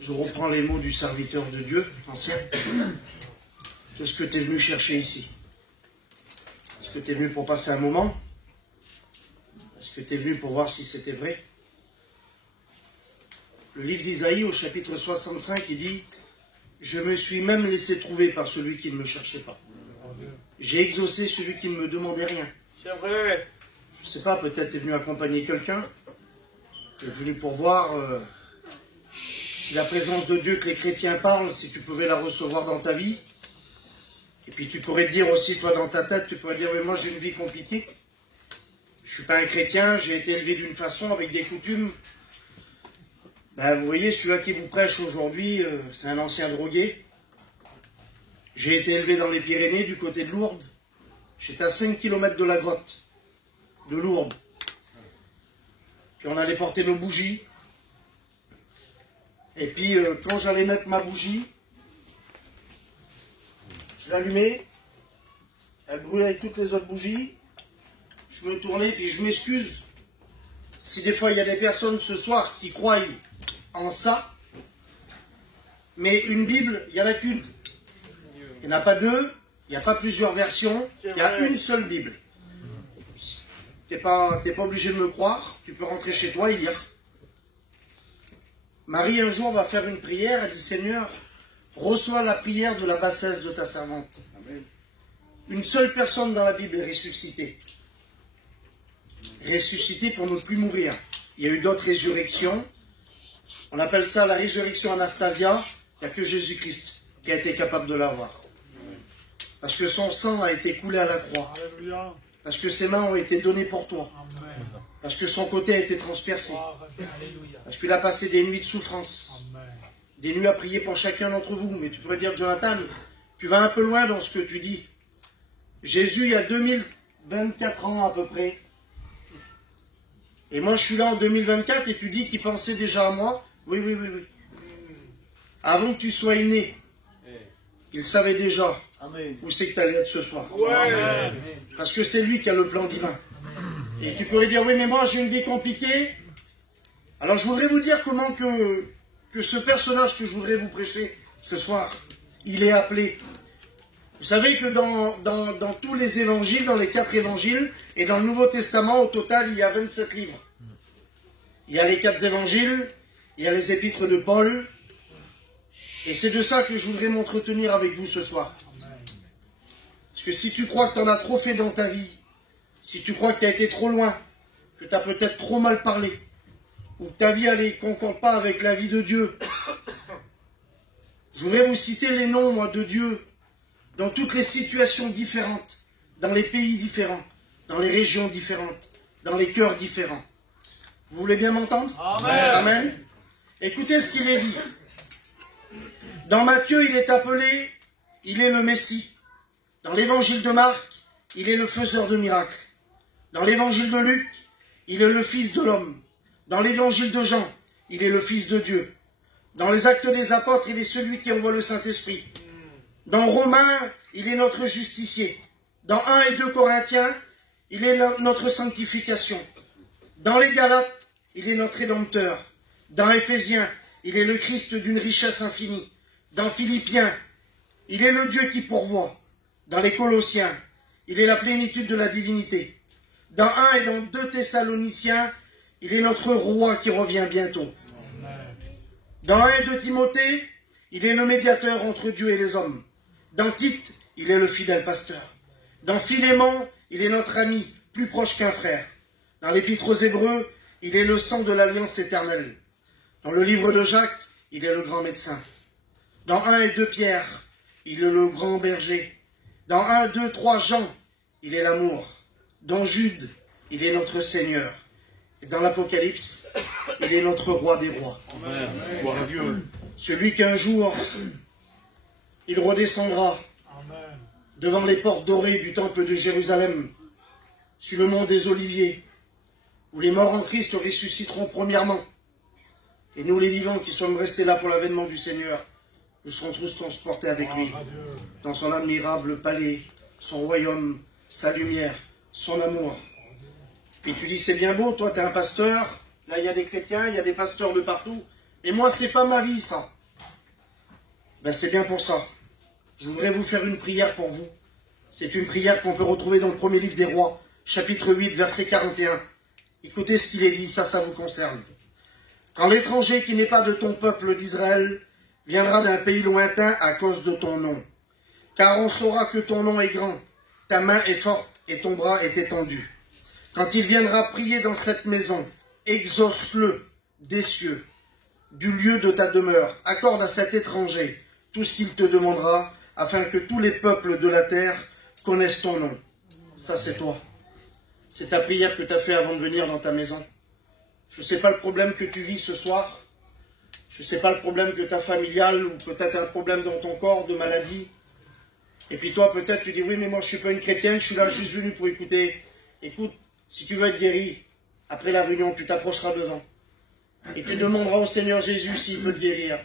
Je reprends les mots du serviteur de Dieu, ancien. Qu'est-ce que tu es venu chercher ici? Est-ce que tu es venu pour passer un moment? Est-ce que tu es venu pour voir si c'était vrai? Le livre d'Isaïe, au chapitre 65, il dit « Je me suis même laissé trouver par celui qui ne me cherchait pas. J'ai exaucé celui qui ne me demandait rien. » C'est vrai. Je ne sais pas, peut-être tu es venu accompagner quelqu'un. Tu es venu pour voir si la présence de Dieu que les chrétiens parlent, si tu pouvais la recevoir dans ta vie. Et puis tu pourrais te dire aussi, toi dans ta tête, tu pourrais dire « Oui, moi j'ai une vie compliquée. Je ne suis pas un chrétien, j'ai été élevé d'une façon, avec des coutumes. » Ben, vous voyez, celui-là qui vous prêche aujourd'hui, c'est un ancien drogué. J'ai été élevé dans les Pyrénées, du côté de Lourdes. J'étais à 5 km de la grotte de Lourdes. Puis on allait porter nos bougies. Et puis quand j'allais mettre ma bougie, je l'allumais, elle brûlait avec toutes les autres bougies. Je me tournais, puis je m'excuse si des fois il y a des personnes ce soir qui croient en ça, mais une Bible, il n'y en a qu'une. Il n'y en a pas deux, il n'y a pas plusieurs versions, il y a une seule Bible. Tu n'es pas obligé de me croire, tu peux rentrer chez toi et lire. Marie un jour va faire une prière, elle dit « Seigneur, reçois la prière de la bassesse de ta servante. » Une seule personne dans la Bible est ressuscitée. Ressuscitée pour ne plus mourir. Il y a eu d'autres résurrections. On appelle ça la résurrection Anastasia. Il n'y a que Jésus-Christ qui a été capable de l'avoir. Parce que son sang a été coulé à la croix. Parce que ses mains ont été données pour toi. Parce que son côté a été transpercé. Parce qu'il a passé des nuits de souffrance. Des nuits à prier pour chacun d'entre vous. Mais tu pourrais dire, Jonathan, tu vas un peu loin dans ce que tu dis. Jésus, il y a 2024 ans à peu près. Et moi, je suis là en 2024 et tu dis qu'il pensait déjà à moi. Oui, oui, oui, oui. Avant que tu sois né, il savait déjà où c'est que tu allais être ce soir. Ouais. Parce que c'est lui qui a le plan divin. Et tu pourrais dire, oui, mais moi, j'ai une vie compliquée. Alors, je voudrais vous dire comment que ce personnage que je voudrais vous prêcher ce soir, il est appelé. Vous savez que dans tous les évangiles, dans les 4 évangiles, et dans le Nouveau Testament, au total, il y a 27 livres. Il y a les 4 évangiles, il y a les épîtres de Paul, et c'est de ça que je voudrais m'entretenir avec vous ce soir. Parce que si tu crois que tu en as trop fait dans ta vie, si tu crois que tu as été trop loin, que tu as peut-être trop mal parlé, ou que ta vie ne concorde pas avec la vie de Dieu, je voudrais vous citer les noms, moi, de Dieu, dans toutes les situations différentes, dans les pays différents, dans les régions différentes, dans les cœurs différents. Vous voulez bien m'entendre? Amen. Amen. Écoutez ce qu'il est dit. Dans Matthieu, il est appelé, il est le Messie. Dans l'évangile de Marc, il est le faiseur de miracles. Dans l'évangile de Luc, il est le Fils de l'homme. Dans l'évangile de Jean, il est le Fils de Dieu. Dans les actes des apôtres, il est celui qui envoie le Saint-Esprit. Dans Romains, il est notre justicier. Dans 1 et 2 Corinthiens, il est notre sanctification. Dans les Galates, il est notre Rédempteur. Dans Éphésiens, il est le Christ d'une richesse infinie. Dans Philippiens, il est le Dieu qui pourvoit. Dans les Colossiens, il est la plénitude de la divinité. Dans 1 et dans 2 Thessaloniciens, il est notre roi qui revient bientôt. Dans 1 et 2 Timothée, il est le médiateur entre Dieu et les hommes. Dans Tite, il est le fidèle pasteur. Dans Philémon, il est notre ami, plus proche qu'un frère. Dans l'Épître aux Hébreux, il est le sang de l'alliance éternelle. Dans le livre de Jacques, il est le grand médecin. Dans 1 et 2 Pierre, il est le grand berger. Dans 1, 2, 3 Jean, il est l'amour. Dans Jude, il est notre Seigneur. Et dans l'Apocalypse, il est notre roi des rois. Amen. Gloire à Dieu. Celui qu'un jour, il redescendra devant les portes dorées du temple de Jérusalem, sur le mont des Oliviers, où les morts en Christ ressusciteront premièrement. Et nous, les vivants qui sommes restés là pour l'avènement du Seigneur, nous serons tous transportés avec lui dans son admirable palais, son royaume, sa lumière, son amour. Et tu dis, c'est bien beau, toi tu es un pasteur, là il y a des chrétiens, il y a des pasteurs de partout, Et moi, c'est pas ma vie, ça. Ben, c'est bien pour ça. Je voudrais vous faire une prière pour vous. C'est une prière qu'on peut retrouver dans le premier livre des Rois, chapitre 8, verset 41. Écoutez ce qu'il est dit, ça vous concerne. Quand l'étranger qui n'est pas de ton peuple d'Israël viendra d'un pays lointain à cause de ton nom, car on saura que ton nom est grand, ta main est forte et ton bras est étendu. Quand il viendra prier dans cette maison, exauce-le des cieux, du lieu de ta demeure, accorde à cet étranger tout ce qu'il te demandera, afin que tous les peuples de la terre connaissent ton nom. Ça, c'est toi. C'est ta prière que tu as fait avant de venir dans ta maison. Je ne sais pas le problème que tu vis ce soir. Je ne sais pas le problème que tu as familial, ou peut-être un problème dans ton corps, de maladie. Et puis toi, peut-être, tu dis, oui, mais moi, je ne suis pas une chrétienne, je suis là juste venu pour écouter. Écoute, si tu veux être guéri, après la réunion, tu t'approcheras devant. Et tu demanderas au Seigneur Jésus s'il peut te guérir.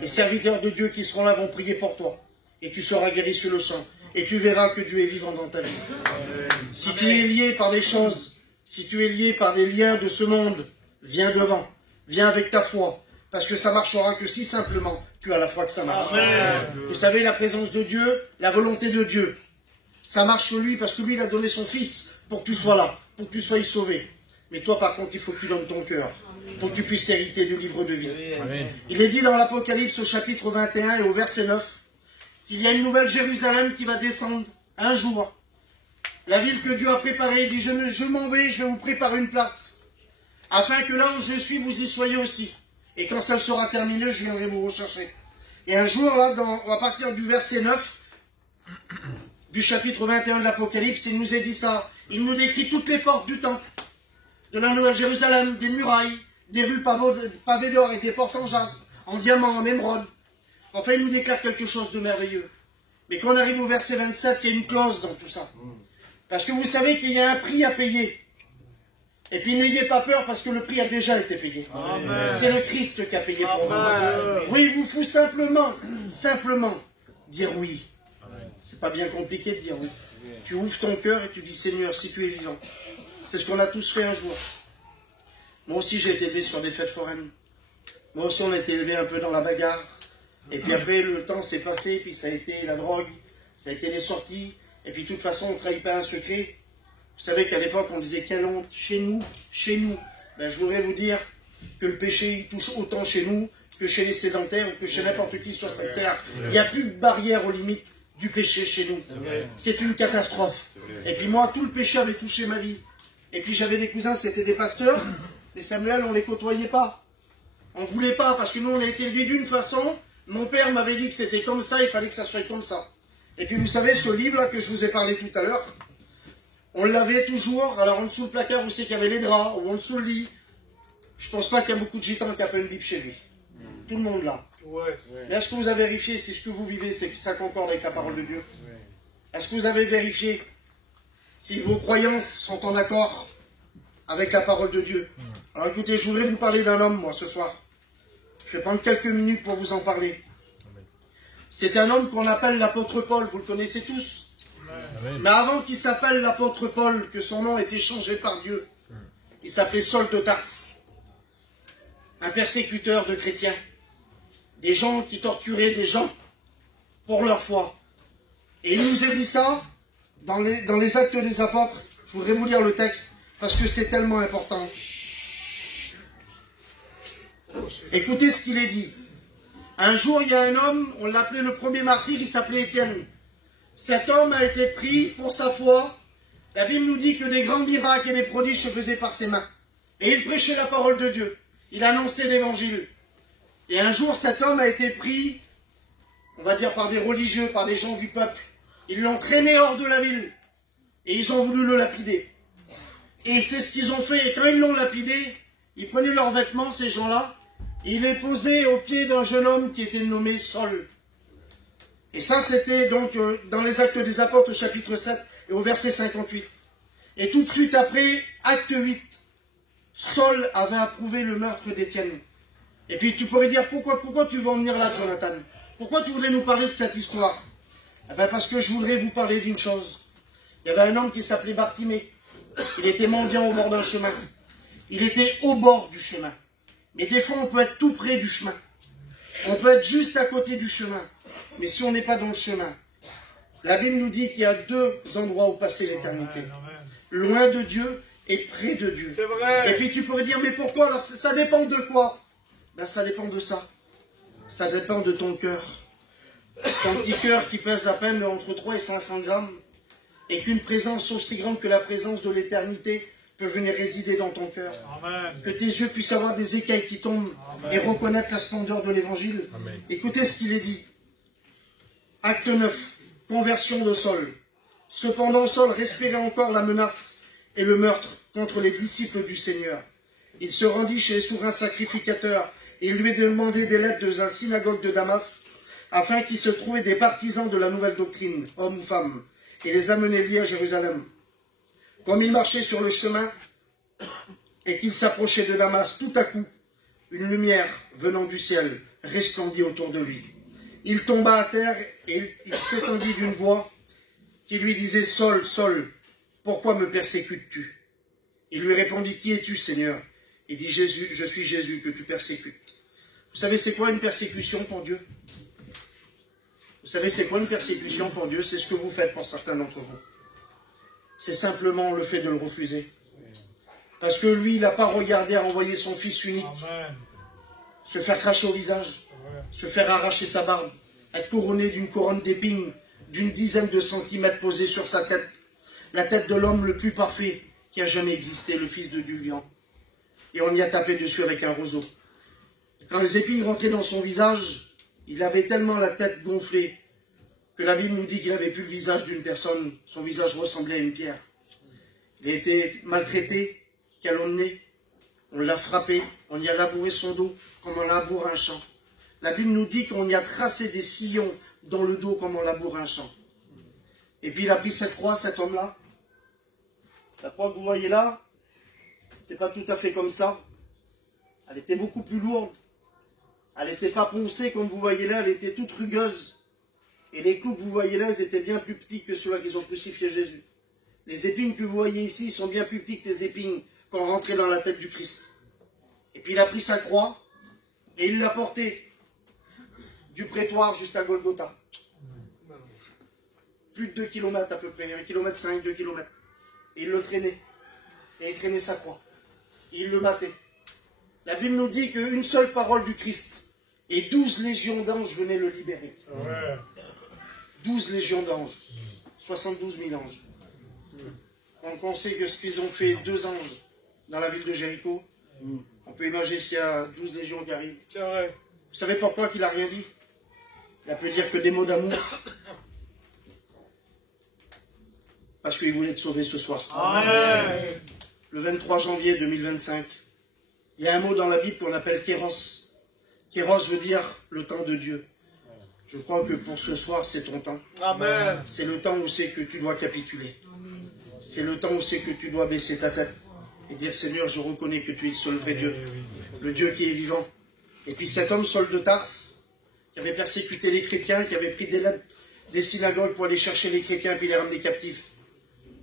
Les serviteurs de Dieu qui seront là vont prier pour toi. Et tu seras guéri sur le champ. Et tu verras que Dieu est vivant dans ta vie. Si tu es lié par des choses, si tu es lié par des liens de ce monde, viens devant. Viens avec ta foi. Parce que ça marchera que si simplement tu as la foi que ça marche. Vous savez, la présence de Dieu, la volonté de Dieu, ça marche sur lui parce que lui, il a donné son Fils pour que tu sois là, pour que tu sois sauvé. Mais toi, par contre, il faut que tu donnes ton cœur pour que tu puisses hériter du livre de vie. Amen. Il est dit dans l'Apocalypse au chapitre 21 et au verset 9 qu'il y a une nouvelle Jérusalem qui va descendre un jour. La ville que Dieu a préparée, il dit, je m'en vais, je vais vous préparer une place, afin que là où je suis, vous y soyez aussi. Et quand ça sera terminé, je viendrai vous rechercher. Et un jour, là, à partir du verset 9, du chapitre 21 de l'Apocalypse, il nous est dit ça. Il nous décrit toutes les portes du temple, de la Nouvelle Jérusalem, des murailles, des rues pavées d'or et des portes en jaspe, en diamant, en émeraude. Enfin, il nous déclare quelque chose de merveilleux. Mais quand on arrive au verset 27, il y a une clause dans tout ça. Parce que vous savez qu'il y a un prix à payer. Et puis n'ayez pas peur parce que le prix a déjà été payé. C'est le Christ qui a payé pour vous. Oui, il vous faut simplement dire oui. C'est pas bien compliqué de dire oui. Tu ouvres ton cœur et tu dis Seigneur, si tu es vivant. C'est ce qu'on a tous fait un jour. Moi aussi j'ai été élevé sur des fêtes foraines. Moi aussi on a été élevé un peu dans la bagarre. Et puis après le temps s'est passé, puis ça a été la drogue, ça a été les sorties. Et puis de toute façon on ne trahit pas un secret. Vous savez qu'à l'époque on disait quelle honte, chez nous. Ben, je voudrais vous dire que le péché touche autant chez nous que chez les sédentaires ou que chez n'importe qui sur cette terre. Il n'y a plus de barrière aux limites du péché chez nous. C'est une catastrophe. Et puis moi, tout le péché avait touché ma vie. Et puis j'avais des cousins, c'était des pasteurs. Les Samuel, on ne les côtoyait pas. On ne voulait pas, parce que nous, on a été élevés d'une façon. Mon père m'avait dit que c'était comme ça, il fallait que ça soit comme ça. Et puis vous savez, ce livre-là que je vous ai parlé tout à l'heure, on l'avait toujours, alors en dessous le placard, vous savez qu'il y avait les draps, ou en dessous le lit. Je ne pense pas qu'il y a beaucoup de gitans qui n'ont pas une Bible chez lui. Tout le monde là. Mais est-ce que vous avez vérifié si ce que vous vivez, c'est que ça concorde avec la parole de Dieu? Est-ce que vous avez vérifié si vos croyances sont en accord avec la parole de Dieu? Alors écoutez, je voudrais vous parler d'un homme, moi, ce soir. Je vais prendre quelques minutes pour vous en parler. C'est un homme qu'on appelle l'apôtre Paul, vous le connaissez tous. Mais avant qu'il s'appelle l'apôtre Paul, que son nom ait été changé par Dieu, il s'appelait Saul de Tarse, un persécuteur de chrétiens, des gens qui torturaient des gens pour leur foi. Et il nous a dit ça dans les Actes des Apôtres. Je voudrais vous lire le texte parce que c'est tellement important. Écoutez ce qu'il est dit. Un jour, il y a un homme, on l'appelait le premier martyr, il s'appelait Étienne. Cet homme a été pris pour sa foi. La Bible nous dit que des grands miracles et des prodiges se faisaient par ses mains. Et il prêchait la parole de Dieu. Il annonçait l'évangile. Et un jour, cet homme a été pris, on va dire par des religieux, par des gens du peuple. Ils l'ont traîné hors de la ville. Et ils ont voulu le lapider. Et c'est ce qu'ils ont fait. Et quand ils l'ont lapidé, ils prenaient leurs vêtements, ces gens-là, et ils les posaient aux pieds d'un jeune homme qui était nommé Saul. Et ça, c'était donc dans les Actes des Apôtres, chapitre 7, et au verset 58. Et tout de suite après, acte 8, Saul avait approuvé le meurtre d'Étienne. Et puis tu pourrais dire, pourquoi tu veux en venir là, Jonathan? Pourquoi tu voudrais nous parler de cette histoire? Eh bien, parce que je voudrais vous parler d'une chose. Il y avait un homme qui s'appelait Bartimée. Il était mendiant au bord d'un chemin. Il était au bord du chemin. Mais des fois, on peut être tout près du chemin. On peut être juste à côté du chemin. Mais si on n'est pas dans le chemin, la Bible nous dit qu'il y a deux endroits où passer l'éternité. Loin de Dieu et près de Dieu. C'est vrai. Et puis tu pourrais dire, mais pourquoi? Alors ça dépend de quoi? Ben ça dépend de ça. Ça dépend de ton cœur. Ton petit cœur qui pèse à peine entre 3 et 500 grammes. Et qu'une présence aussi grande que la présence de l'éternité peut venir résider dans ton cœur. Que tes yeux puissent avoir des écailles qui tombent. Amen. Et reconnaître la splendeur de l'évangile. Écoutez ce qu'il est dit. Acte 9. Conversion de Saul. Cependant, Saul respirait encore la menace et le meurtre contre les disciples du Seigneur. Il se rendit chez les souverains sacrificateurs et il lui demandait des lettres de la synagogue de Damas, afin qu'il se trouvait des partisans de la nouvelle doctrine, hommes ou femmes, et les amenait lui à Jérusalem. Comme il marchait sur le chemin et qu'il s'approchait de Damas, tout à coup, une lumière venant du ciel resplendit autour de lui. Il tomba à terre et il s'étendit d'une voix qui lui disait « Saul, Saul, pourquoi me persécutes-tu » Il lui répondit « Qui es-tu, Seigneur » Il dit « Jésus, je suis Jésus que tu persécutes. » Vous savez c'est quoi une persécution pour Dieu? Vous savez c'est quoi une persécution pour Dieu? C'est ce que vous faites pour certains d'entre vous. C'est simplement le fait de le refuser. Parce que lui, il n'a pas regardé à envoyer son fils unique, se faire cracher au visage, se faire arracher sa barbe, être couronné d'une couronne d'épines d'une dizaine de centimètres posée sur sa tête, la tête de l'homme le plus parfait qui a jamais existé, le fils de Dieu vivant. Et on y a tapé dessus avec un roseau. Quand les épines rentraient dans son visage, il avait tellement la tête gonflée que la Bible nous dit qu'il n'avait plus le visage d'une personne, son visage ressemblait à une pierre. Il a été maltraité, calomnié, on l'a frappé, on y a labouré son dos comme on laboure un champ. La Bible nous dit qu'on y a tracé des sillons dans le dos comme on laboure un champ. Et puis il a pris cette croix, cet homme-là. La croix que vous voyez là, c'était pas tout à fait comme ça. Elle était beaucoup plus lourde. Elle n'était pas poncée comme vous voyez là, elle était toute rugueuse. Et les coups que vous voyez là, elles étaient bien plus petits que ceux-là qu'ils ont crucifié Jésus. Les épines que vous voyez ici sont bien plus petites que les épines qu'on rentrait dans la tête du Christ. Et puis il a pris sa croix et il l'a portée du prétoire jusqu'à Golgotha. Plus de 2 km à peu près, 1,5 km, 2 km. Et il le traînait. Et il traînait sa croix. Et il le battait. La Bible nous dit qu'une seule parole du Christ et 12 légions d'anges venaient le libérer. 12 légions d'anges. 72 000 anges. Quand on sait que ce qu'ils ont fait 2 anges dans la ville de Jéricho, on peut imaginer s'il y a 12 légions qui arrivent. C'est vrai. Vous savez pourquoi qu'il n'a rien dit? Il a pu dire que des mots d'amour. Parce qu'il voulait te sauver ce soir. Amen. Le 23 janvier 2025, il y a un mot dans la Bible qu'on appelle kéros. Kéros veut dire le temps de Dieu. Je crois que pour ce soir, c'est ton temps. Amen. C'est le temps où c'est que tu dois capituler. C'est le temps où c'est que tu dois baisser ta tête et dire Seigneur, je reconnais que tu es le seul vrai Dieu, le Dieu qui est vivant. Et puis cet homme, Saul de Tarse, qui avait persécuté les chrétiens, qui avait pris des lettres des synagogues pour aller chercher les chrétiens puis les ramener captifs,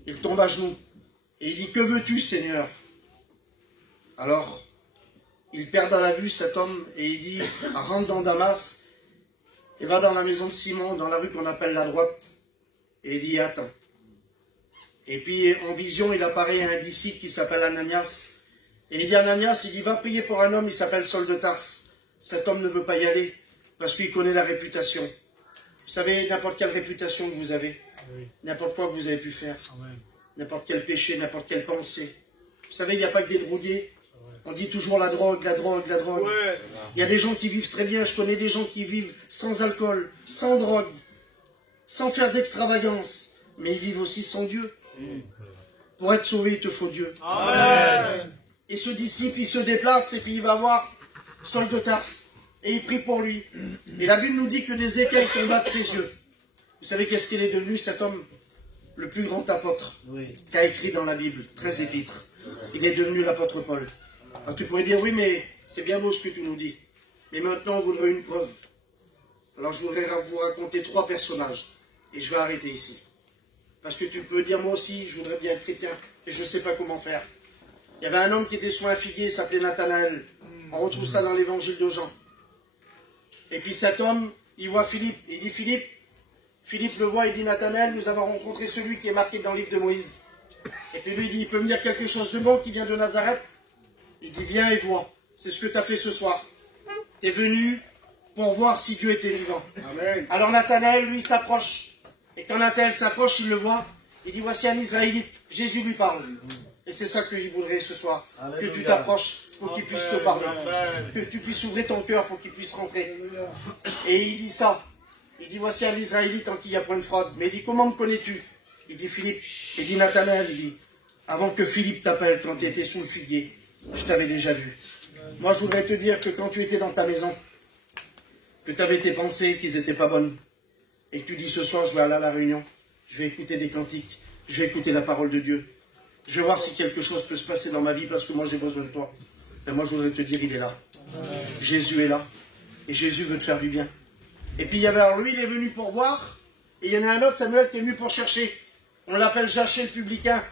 il tombe à genoux et il dit que veux-tu, Seigneur? Alors, il perd à la vue cet homme et il dit rentre dans Damas et va dans la maison de Simon, dans la rue qu'on appelle la droite. Et il dit attends. Et puis en vision, il apparaît à un disciple qui s'appelle Ananias. Et il dit Ananias, il dit va prier pour un homme, il s'appelle Saul de Tarse. Cet homme ne veut pas y aller parce qu'il connaît la réputation. Vous savez, n'importe quelle réputation que vous avez, n'importe quoi que vous avez pu faire, n'importe quel péché, n'importe quelle pensée. Vous savez, il n'y a pas que des drogués. On dit toujours la drogue, la drogue, la drogue. Ouais. Il y a des gens qui vivent très bien. Je connais des gens qui vivent sans alcool, sans drogue, sans faire d'extravagance. Mais ils vivent aussi sans Dieu. Pour être sauvé, il te faut Dieu. Amen. Et ce disciple, il se déplace et puis il va voir Saul de Tarse. Et il prie pour lui. Et la Bible nous dit que des écailles tombent de ses yeux. Vous savez qu'est-ce qu'il est devenu, cet homme? Le plus grand apôtre qui a écrit dans la Bible, 13 épîtres. Il est devenu l'apôtre Paul. Alors tu pourrais dire, oui, mais c'est bien beau ce que tu nous dis. Mais maintenant, on voudrait une preuve. Alors je voudrais vous raconter 3 personnages. Et je vais arrêter ici. Parce que tu peux dire, moi aussi, je voudrais bien être chrétien. Et je ne sais pas comment faire. Il y avait un homme qui était sous un figuier, il s'appelait Nathanaël. On retrouve ça dans l'évangile de Jean. Et puis cet homme, il voit Philippe. Il dit Philippe. Philippe le voit, il dit Nathanaël, nous avons rencontré celui qui est marqué dans le livre de Moïse. Et puis lui, il dit, il peut me dire quelque chose de bon qui vient de Nazareth? Il dit, viens et vois. C'est ce que tu as fait ce soir. Tu es venu pour voir si Dieu était vivant. Amen. Alors Nathanaël, lui, s'approche. Et quand Nathanaël s'approche, il le voit. Il dit, voici un Israélite. Jésus lui parle. Et c'est ça qu'il voudrait ce soir. Alléluia. Que tu t'approches pour qu'il puisse te parler. Amen. Que tu puisses ouvrir ton cœur pour qu'il puisse rentrer. Alléluia. Et il dit ça. Il dit, voici un Israélite en qui il y a point de fraude. Mais il dit, comment me connais-tu? Il dit, Philippe. Il dit, Nathanaël, il dit, avant que Philippe t'appelle quand tu étais sous le figuier, je t'avais déjà vu. Moi, je voudrais te dire que quand tu étais dans ta maison, que tu avais tes pensées qui n'étaient pas bonnes, et que tu dis, ce soir, je vais aller à la réunion, je vais écouter des cantiques, je vais écouter la parole de Dieu, je vais voir si quelque chose peut se passer dans ma vie parce que moi, j'ai besoin de toi. Et moi, je voudrais te dire, il est là. Jésus est là. Et Jésus veut te faire du bien. Et puis, il y avait, alors lui, il est venu pour voir, et il y en a un autre, Samuel, qui est venu pour chercher. On l'appelle Jaché le publicain.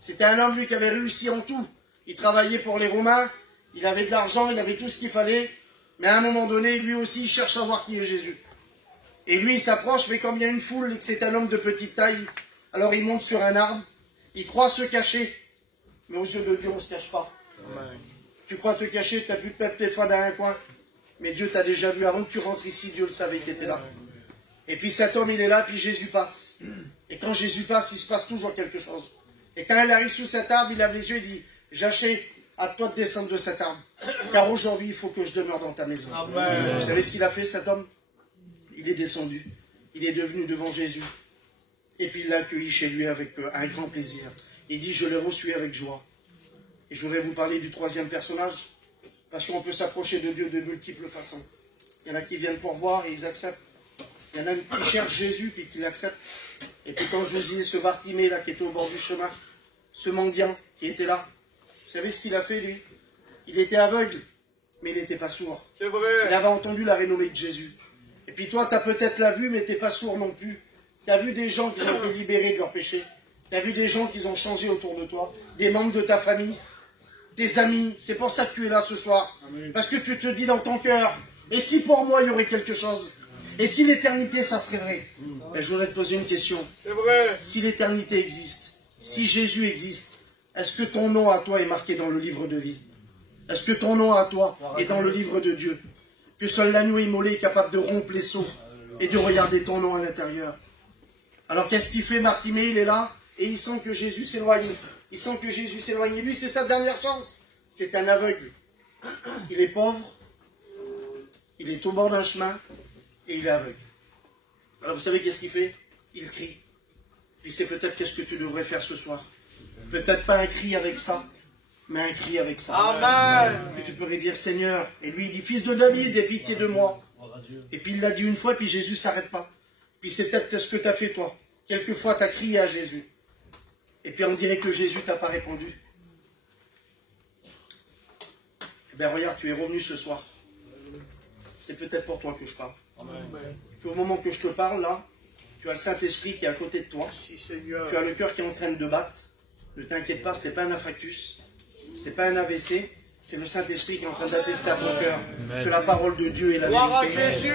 C'était un homme, lui, qui avait réussi en tout. Il travaillait pour les Romains, il avait de l'argent, il avait tout ce qu'il fallait. Mais à un moment donné, lui aussi, il cherche à voir qui est Jésus. Et lui, il s'approche, mais comme il y a une foule et que c'est un homme de petite taille, alors il monte sur un arbre, il croit se cacher. Mais aux yeux de Dieu, on ne se cache pas. Ouais. Tu crois te cacher, tu as pu te mettre tes fois dans un coin. Mais Dieu t'a déjà vu. Avant que tu rentres ici, Dieu le savait qu'il était là. Et puis cet homme, il est là, puis Jésus passe. Et quand Jésus passe, il se passe toujours quelque chose. Et quand il arrive sous cet arbre, il lève les yeux et dit, Jaché, à toi de descendre de cet arbre. Car aujourd'hui, il faut que je demeure dans ta maison. Amen. Vous savez ce qu'il a fait, cet homme? Il est descendu. Il est devenu devant Jésus. Et puis il l'a accueilli chez lui avec un grand plaisir. Il dit, je l'ai reçu avec joie. Et je voudrais vous parler du troisième personnage. Parce qu'on peut s'approcher de Dieu de multiples façons. Il y en a qui viennent pour voir et ils acceptent. Il y en a qui cherchent Jésus et qui l'acceptent. Et puis quand Josué, ce Bartimée là qui était au bord du chemin, ce mendiant qui était là, vous savez ce qu'il a fait lui? Il était aveugle, mais il n'était pas sourd. C'est vrai. Il avait entendu la renommée de Jésus. Et puis toi, tu as peut-être la vue, mais tu n'es pas sourd non plus. Tu as vu des gens qui ont été libérés de leurs péchés. Tu as vu des gens qui ont changé autour de toi. Des membres de ta famille, des amis. C'est pour ça que tu es là ce soir. Amen. Parce que tu te dis dans ton cœur, et si pour moi il y aurait quelque chose? Et si l'éternité, ça serait vrai? Ben, je voudrais te poser une question. C'est vrai. Si l'éternité existe, si Jésus existe, est-ce que ton nom à toi est marqué dans le livre de vie? Est-ce que ton nom à toi est dans le livre de Dieu? Que seul l'agneau immolé est capable de rompre les seaux et de regarder ton nom à l'intérieur. Alors qu'est-ce qu'il fait, Bartimée? Il est là et il sent que Jésus s'éloigne. Il sent que Jésus s'éloigne. Lui, c'est sa dernière chance. C'est un aveugle. Il est pauvre. Il est au bord d'un chemin. Et il est aveugle. Alors vous savez qu'est-ce qu'il fait? Il crie. Puis c'est peut-être qu'est-ce que tu devrais faire ce soir. Peut-être pas un cri avec ça, mais un cri avec ça. Amen. Que tu pourrais dire Seigneur. Et lui il dit Fils de David, aie pitié de moi. Et puis il l'a dit une fois, puis Jésus ne s'arrête pas. Puis c'est peut-être ce que tu as fait toi. Quelquefois tu as crié à Jésus. Et puis on dirait que Jésus t'a pas répondu. Eh bien regarde, tu es revenu ce soir. C'est peut-être pour toi que je parle. Amen. Puis au moment que je te parle là, tu as le Saint-Esprit qui est à côté de toi. Si, Seigneur. Tu as le cœur qui est en train de battre. Ne t'inquiète pas, ce n'est pas un infarctus, ce n'est pas un AVC, c'est le Saint-Esprit qui est en train d'attester à ton cœur que la parole de Dieu est la vérité. Jésus.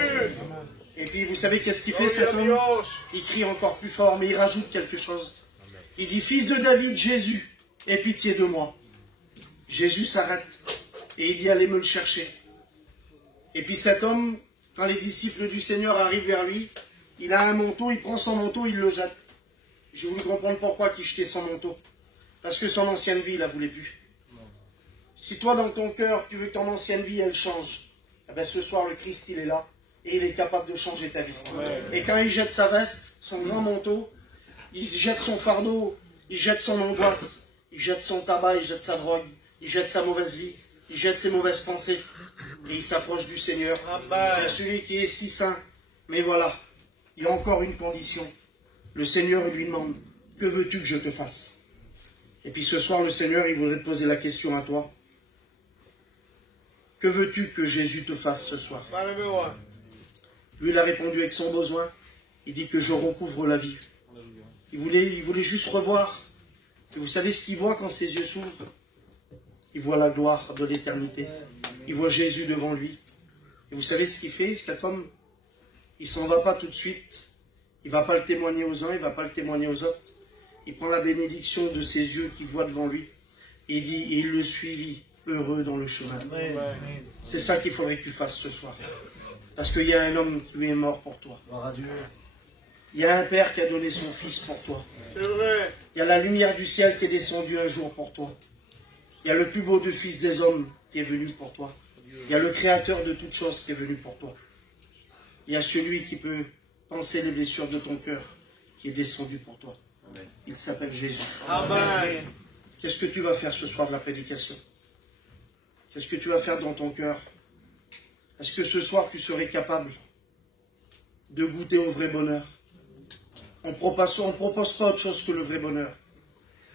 Et puis vous savez qu'est-ce qu'il fait cet homme? Il crie encore plus fort, mais il rajoute quelque chose. Il dit, Fils de David, Jésus, aie pitié de moi. Jésus s'arrête et il dit, allez me le chercher. Et puis cet homme, quand les disciples du Seigneur arrivent vers lui, il a un manteau, il prend son manteau, il le jette. J'ai voulu comprendre pourquoi il jetait son manteau. Parce que son ancienne vie, il ne la voulait plus. Si toi, dans ton cœur, tu veux que ton ancienne vie, elle change, eh bien, ce soir, le Christ, il est là. Et il est capable de changer ta vie. Ouais. Et quand il jette sa veste, son grand manteau, il jette son fardeau, il jette son angoisse, il jette son tabac, il jette sa drogue, il jette sa mauvaise vie, il jette ses mauvaises pensées. Et il s'approche du Seigneur. Amen. Celui qui est si saint. Mais voilà, il y a encore une condition. Le Seigneur lui demande, que veux-tu que je te fasse? Et puis ce soir, le Seigneur, il voudrait te poser la question à toi. Que veux-tu que Jésus te fasse ce soir? Lui, il a répondu avec son besoin. Il dit que je recouvre la vie. Il voulait juste revoir. Et vous savez ce qu'il voit quand ses yeux s'ouvrent? Il voit la gloire de l'éternité. il voit Jésus devant lui. Et vous savez ce qu'il fait, cet homme? Il s'en va pas tout de suite. Il va pas le témoigner aux uns, il va pas le témoigner aux autres. Il prend la bénédiction de ses yeux qu'il voit devant lui. Et il dit, et il le suivit, heureux dans le chemin. C'est ça qu'il faudrait que tu fasses ce soir. Parce qu'il y a un homme qui est mort pour toi. Il y a un père qui a donné son fils pour toi. C'est vrai. Il y a la lumière du ciel qui est descendue un jour pour toi. Il y a le plus beau de fils des hommes qui est venu pour toi. Il y a le créateur de toutes choses qui est venu pour toi. Il y a celui qui peut penser les blessures de ton cœur qui est descendu pour toi. Il s'appelle Jésus. Amen. Qu'est-ce que tu vas faire ce soir de la prédication? Qu'est-ce que tu vas faire dans ton cœur? Est-ce que ce soir tu serais capable de goûter au vrai bonheur? On ne propose pas autre chose que le vrai bonheur.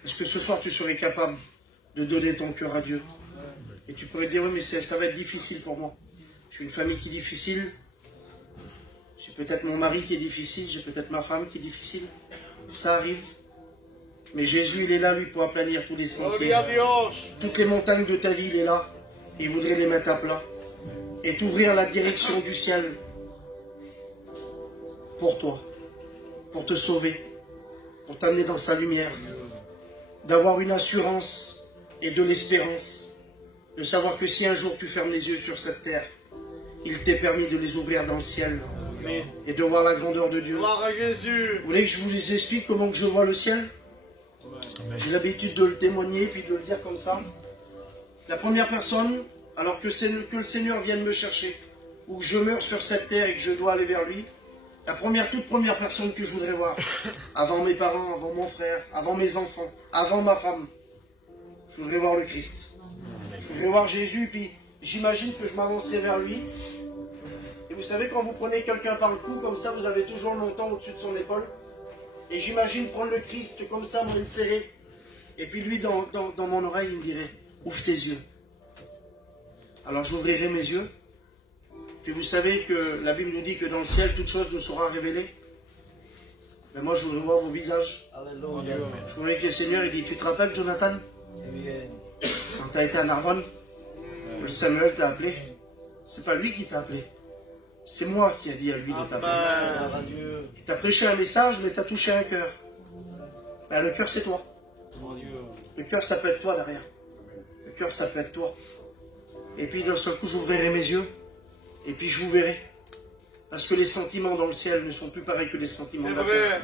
Est-ce que ce soir tu serais capable de donner ton cœur à Dieu? Et tu pourrais dire, oui, mais ça va être difficile pour moi. J'ai une famille qui est difficile. J'ai peut-être mon mari qui est difficile. J'ai peut-être ma femme qui est difficile. Ça arrive. Mais Jésus, il est là, lui, pour aplanir tous les sentiers. Toutes les montagnes de ta vie, il est là. Il voudrait les mettre à plat. Et t'ouvrir la direction du ciel pour toi. Pour te sauver. Pour t'amener dans sa lumière. D'avoir une assurance et de l'espérance. De savoir que si un jour tu fermes les yeux sur cette terre, il t'est permis de les ouvrir dans le ciel. Amen. Et de voir la grandeur de Dieu. Gloire à Jésus. Vous voulez que je vous explique comment que je vois le ciel? J'ai l'habitude de le témoigner, puis de le dire comme ça. La première personne, alors que le Seigneur vienne me chercher, ou que je meurs sur cette terre et que je dois aller vers lui, toute première personne que je voudrais voir, avant mes parents, avant mon frère, avant mes enfants, avant ma femme, je voudrais voir le Christ. Je voudrais voir Jésus, puis j'imagine que je m'avancerai vers lui. Et vous savez, quand vous prenez quelqu'un par le cou, comme ça, vous avez toujours le montant au-dessus de son épaule. Et j'imagine prendre le Christ comme ça, me le serrer. Et puis lui, dans mon oreille, il me dirait, ouvre tes yeux. Alors j'ouvrirai mes yeux. Puis vous savez que la Bible nous dit que dans le ciel, toute chose nous sera révélée. Mais moi, je voudrais voir vos visages. Alléluia. Je voudrais que le Seigneur, il dit, tu te rappelles, Jonathan? Quand tu as été à Narbonne, le Samuel t'a appelé. C'est pas lui qui t'a appelé. C'est moi qui ai dit à lui de t'appeler. Il t'a prêché un message, mais tu as touché un cœur. Ben, le cœur, c'est toi. Le cœur, ça peut être toi derrière. Le cœur, ça peut être toi. Et puis d'un seul coup, j'ouvrirai mes yeux. Et puis je vous verrai. Parce que les sentiments dans le ciel ne sont plus pareils que les sentiments de la terre.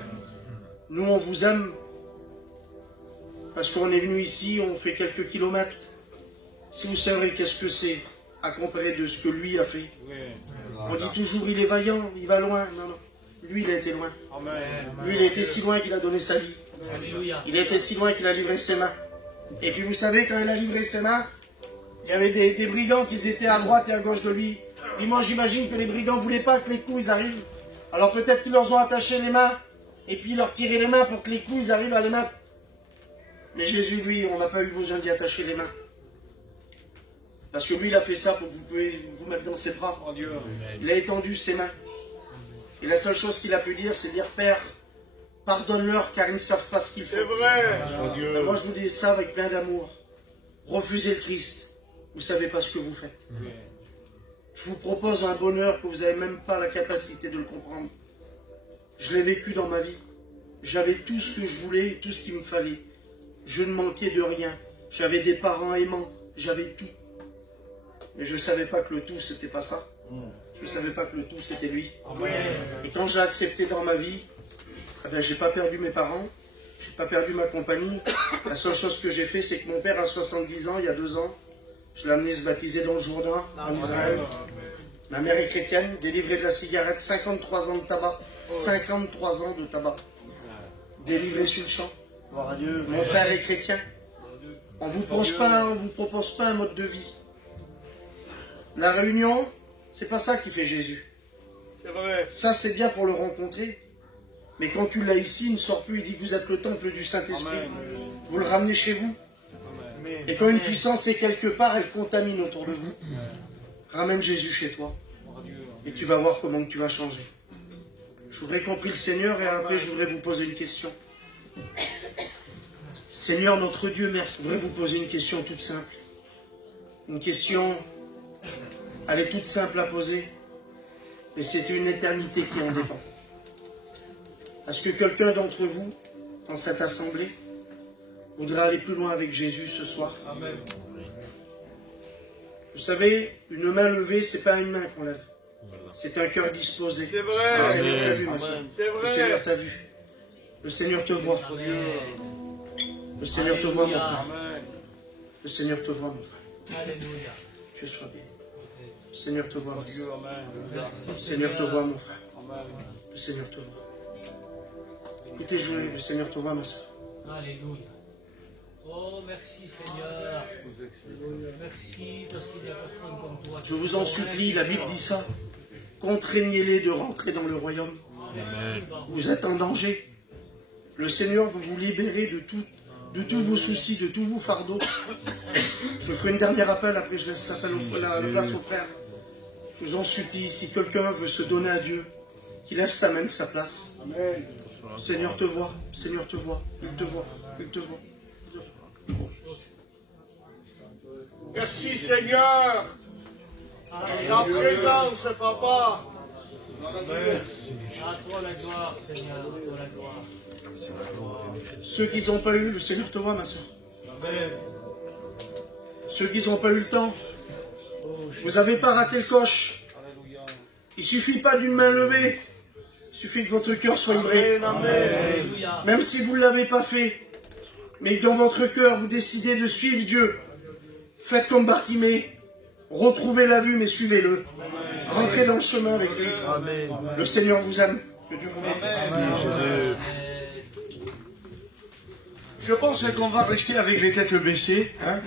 Nous, on vous aime. Parce qu'on est venu ici, on fait quelques kilomètres. Si vous savez qu'est-ce que c'est à comparer de ce que lui a fait. On dit toujours, il est vaillant, il va loin. Non, non. Lui, il a été loin. Lui, il a été si loin qu'il a donné sa vie. Il a été si loin qu'il a livré ses mains. Et puis vous savez, quand il a livré ses mains, il y avait des brigands qui étaient à droite et à gauche de lui. Et moi, j'imagine que les brigands ne voulaient pas que les coups ils arrivent. Alors peut-être qu'ils leur ont attaché les mains, et puis leur tiré les mains pour que les coups ils arrivent à les mettre. Mais Jésus, lui, on n'a pas eu besoin d'y attacher les mains. Parce que lui, il a fait ça pour que vous puissiez vous mettre dans ses bras. Il a étendu ses mains. Et la seule chose qu'il a pu dire, c'est dire, Père, pardonne-leur car ils ne savent pas ce qu'ils font. C'est vrai. Ben, moi, je vous dis ça avec plein d'amour. Refusez le Christ. Vous ne savez pas ce que vous faites. Je vous propose un bonheur que vous n'avez même pas la capacité de le comprendre. Je l'ai vécu dans ma vie. J'avais tout ce que je voulais, tout ce qu'il me fallait. Je ne manquais de rien. J'avais des parents aimants. J'avais tout. Mais je ne savais pas que le tout, c'était pas ça. Je ne savais pas que le tout, c'était lui. Et quand je l'ai accepté dans ma vie, eh ben, j'ai pas perdu mes parents. J'ai pas perdu ma compagnie. La seule chose que j'ai fait, c'est que mon père a 70 ans, il y a 2 ans. Je l'ai amené se baptiser dans le Jourdain, en Israël. Ma mère est chrétienne, délivrée de la cigarette, 53 ans de tabac. 53 ans de tabac. Délivrée sur le champ. Mon frère est chrétien. On ne vous propose pas un mode de vie. La réunion, c'est pas ça qui fait Jésus. C'est vrai. Ça, c'est bien pour le rencontrer. Mais quand tu l'as ici, il ne sort plus, il dit que vous êtes le temple du Saint-Esprit. Vous le ramenez chez vous. Et quand une puissance est quelque part, elle contamine autour de vous. Ramène Jésus chez toi. Et tu vas voir comment tu vas changer. Je voudrais qu'on prie le Seigneur et après je voudrais vous poser une question. Seigneur notre Dieu, merci. Je voudrais vous poser une question toute simple. Une question Elle est toute simple à poser, et c'est une éternité qui en dépend. Est-ce que quelqu'un d'entre vous, dans cette assemblée, voudrait aller plus loin avec Jésus ce soir? Amen. Vous savez, une main levée, c'est pas une main qu'on lève. C'est un cœur disposé. C'est vrai. Le Seigneur t'a vu, ma Amen. soeur. C'est Le vrai. Seigneur t'a vu. Le Seigneur te voit. Le Seigneur te voit, mon frère. Amen. Le Seigneur te voit, mon frère. Alléluia. Dieu soit béni. Le Seigneur te voit, ma Dieu, soeur. amen. Le Seigneur te voit, mon frère. Amen. Le Seigneur te voit. Écoutez, jouez. Le Seigneur te voit, ma soeur. Alléluia. Oh, merci Seigneur. Merci parce qu'il n'y a personne comme toi. Je vous en supplie, la Bible dit ça. Contraignez-les de rentrer dans le royaume. Amen. Vous êtes en danger. Le Seigneur veut vous libérer de tous vos soucis, de tous vos fardeaux. Je ferai une dernière appel, après je laisse la place aux frères. Je vous en supplie, si quelqu'un veut se donner à Dieu, qu'il lève sa main de sa place. Amen. Le Seigneur te voit, le Seigneur te voit, il te voit, il te voit. Merci Seigneur. Ta présence, papa. À toi la gloire, Seigneur. À toi la gloire. Ceux qui n'ont pas eu, le Seigneur te voit, ma soeur. Amen. Ceux qui n'ont pas eu le temps, vous n'avez pas raté le coche. Alléluia. Il ne suffit pas d'une main levée, il suffit que votre cœur soit livré. Amen. Amen. Alléluia. Même si vous ne l'avez pas fait, mais dans votre cœur, vous décidez de suivre Dieu. Faites comme Bartimée, retrouvez la vue, mais suivez-le. Rentrez dans le chemin avec lui. Amen. Le Seigneur vous aime. Que Dieu vous bénisse. Amen. Je pense qu'on va rester avec les têtes baissées. Hein.